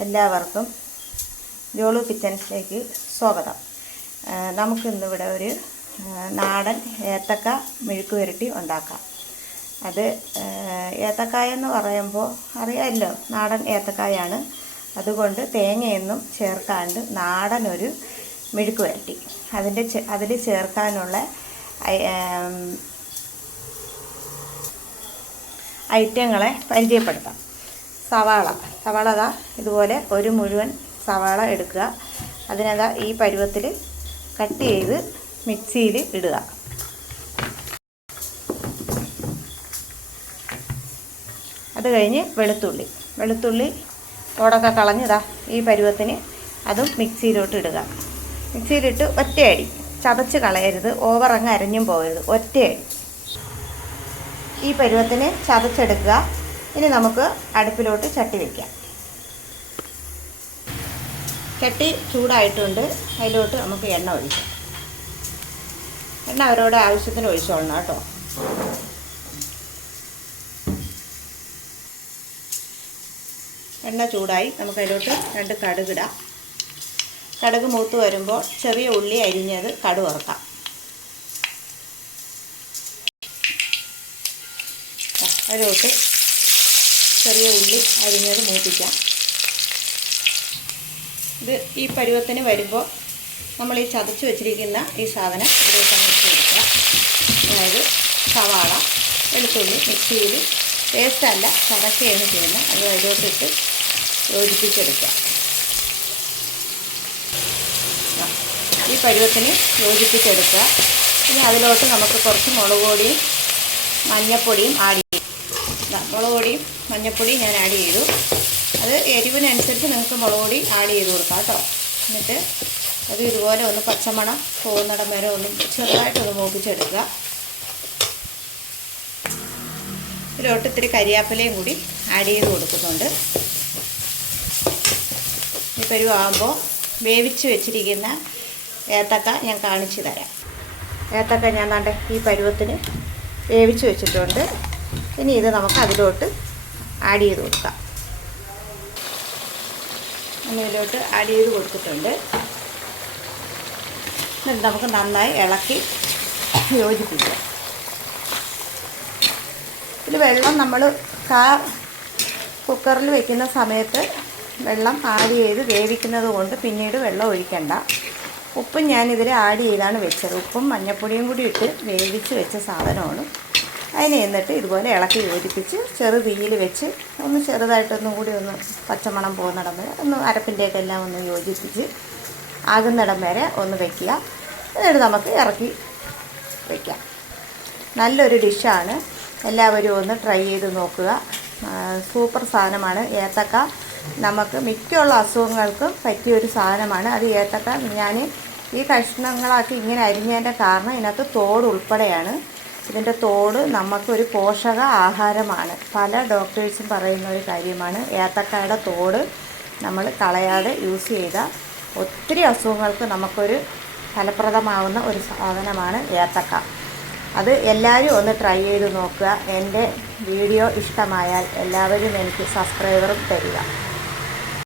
എല്ലാവർക്കും ജോളു കിച്ചൻസിലേക്ക് സ്വാഗതം. നമുക്കിന്നിവിടെ ഒരു നാടൻ ഏത്തക്ക മെഴുക്ക് പുരട്ടി ഉണ്ടാക്കാം. അത് ഏത്തക്കായ എന്ന് പറയുമ്പോൾ അറിയാമല്ലോ, നാടൻ ഏത്തക്കായാണ്. അതുകൊണ്ട് തേങ്ങയൊന്നും ചേർക്കാണ്ട് നാടൻ ഒരു മെഴുക്ക് പുരട്ടി അതിൽ ചേർക്കാനുള്ള ഐറ്റങ്ങളെ പരിചയപ്പെടുത്താം. സവാള ഇതുപോലെ ഒരു മുഴുവൻ സവാള എടുക്കുക. അതിനതാ ഈ പരുവത്തിൽ കട്ട് ചെയ്ത് മിക്സിയിൽ ഇടുക. അത് കഴിഞ്ഞ് വെളുത്തുള്ളി തോടൊക്കെ കളഞ്ഞതാ ഈ പരുവത്തിന് അതും മിക്സിയിലോട്ട് ഇടുക. മിക്സിയിലിട്ട് ഒറ്റയടി, ചതച്ച് കളയരുത്, ഓവറങ്ങ് അരഞ്ഞും പോകരുത്, ഒറ്റയടി ഈ പരുവത്തിന് ചതച്ചെടുക്കുക. ഇനി നമുക്ക് അടുപ്പിലോട്ട് ചട്ടി വയ്ക്കാം. ചട്ടി ചൂടായിട്ടുണ്ട്. അതിലോട്ട് നമുക്ക് എണ്ണ ഒഴിക്കാം. എണ്ണ അവരോട് ആവശ്യത്തിന് ഒഴിച്ചോളണം കേട്ടോ. എണ്ണ ചൂടായി. നമുക്കതിലോട്ട് 2 കടുകിടാം. കടുക് മൂത്ത് വരുമ്പോൾ ചെറിയ ഉള്ളി അരിഞ്ഞത് കടുക് വറുക്കാം. അതിലോട്ട് ചെറിയ ഉള്ളി അരിഞ്ഞത് മൂപ്പിക്കാം. ഇത് ഈ പരുവത്തിന് വരുമ്പോൾ നമ്മൾ ഈ ചതച്ച് വെച്ചിരിക്കുന്ന ഈ സാധനം ഇതിലേക്ക് മിക്സ് കൊടുക്കുക. അതായത് സവാള, വെളുത്തുള്ളി മിക്സിയിൽ പേസ്റ്റല്ല, ചതക്കുകയാണ് ചെയ്യുന്നത്. അത് അതിലോട്ടിട്ട് യോജിപ്പിച്ചെടുക്കുക. ഈ പരുവത്തിന് യോജിപ്പിച്ചെടുക്കുക. ഇനി അതിലോട്ട് നമുക്ക് കുറച്ച് മുളക് പൊടിയും മഞ്ഞൾപ്പൊടിയും ആഡ് ചെയ്യും. മുളക് പൊടിയും മഞ്ഞൾപ്പൊടിയും ഞാൻ ആഡ് ചെയ്തു. അത് എരിവിനനുസരിച്ച് നിങ്ങൾക്ക് മുളക് പൊടി ആഡ് ചെയ്ത് കൊടുക്കാം കേട്ടോ. എന്നിട്ട് അത് ഇതുപോലെ ഒന്ന് പച്ചമണം പോകുന്നിടം വരെ ഒന്ന് ചെറുതായിട്ടൊന്ന് മൂപ്പിച്ചെടുക്കുക. ഇതിലോട്ട് ഇത്തിരി കരിയാപ്പിലയും കൂടി ആഡ് ചെയ്ത് കൊടുക്കുന്നുണ്ട്. ഈ പരുവാകുമ്പോൾ വേവിച്ച് വെച്ചിരിക്കുന്ന ഏത്തക്ക ഞാൻ കാണിച്ചു തരാം. ഏത്തക്ക ഞാൻ ദാണ്ടെ ഈ പരുവത്തിന് വേവിച്ച് വെച്ചിട്ടുണ്ട്. ഇനി ഇത് നമുക്ക് അതിലോട്ട് ആഡ് ചെയ്ത് കൊടുക്കാം. ഇതിലോട്ട് ആഡ് ചെയ്ത് കൊടുത്തിട്ടുണ്ട്. എന്നിട്ട് നമുക്ക് നന്നായി ഇളക്കി യോജിപ്പിക്കാം. ഇതിൽ വെള്ളം നമ്മൾ കുക്കറിൽ വെക്കുന്ന സമയത്ത് വെള്ളം ആഡ് ചെയ്ത് വേവിക്കുന്നത് കൊണ്ട് പിന്നീട് വെള്ളം ഒഴിക്കണ്ട. ഉപ്പും ഞാനിതിൽ ആഡ് ചെയ്താണ് വെച്ചത്. ഉപ്പും മഞ്ഞൾപ്പൊടിയും കൂടി ഇട്ട് വേവിച്ച് വെച്ച സാധനമാണ്. അതിനെ എന്നിട്ട് ഇതുപോലെ ഇളക്കി യോജിപ്പിച്ച് ചെറു തീയിൽ വെച്ച് ഒന്ന് ചെറുതായിട്ടൊന്നും കൂടി ഒന്ന് പച്ചമണം പോകുന്നിടം വരെ ഒന്ന് അരപ്പിൻ്റെയൊക്കെ എല്ലാം ഒന്ന് യോജിപ്പിച്ച് ആകുന്നിടം വരെ ഒന്ന് വയ്ക്കുക. എന്നിട്ട് നമുക്ക് ഇറക്കി വയ്ക്കാം. നല്ലൊരു ഡിഷാണ്. എല്ലാവരും ഒന്ന് ട്രൈ ചെയ്ത് നോക്കുക. സൂപ്പർ സാധനമാണ് ഏത്തക്ക. നമുക്ക് മിക്കുള്ള അസുഖങ്ങൾക്കും പറ്റിയൊരു സാധനമാണ്. അത് ഏത്തക്ക ഞാൻ ഈ കഷ്ണങ്ങളാക്കി ഇങ്ങനെ അരിഞ്ഞതിൻ്റെ കാരണം ഇതിനകത്ത് തോട് ഉൾപ്പെടെയാണ്. ഇതിൻ്റെ തോട് നമുക്കൊരു പോഷക ആഹാരമാണ്. പല ഡോക്ടേഴ്സും പറയുന്ന ഒരു കാര്യമാണ്. ഏത്തക്കായുടെ തോട് നമ്മൾ കളയാതെ യൂസ് ചെയ്താൽ ഒത്തിരി അസുഖങ്ങൾക്ക് നമുക്കൊരു ഫലപ്രദമാവുന്ന ഒരു സാധനമാണ് ഏത്തക്ക. അത് എല്ലാവരും ഒന്ന് ട്രൈ ചെയ്ത് നോക്കുക. എൻ്റെ വീഡിയോ ഇഷ്ടമായാൽ എല്ലാവരും എനിക്ക് സബ്സ്ക്രൈബറും തരിക.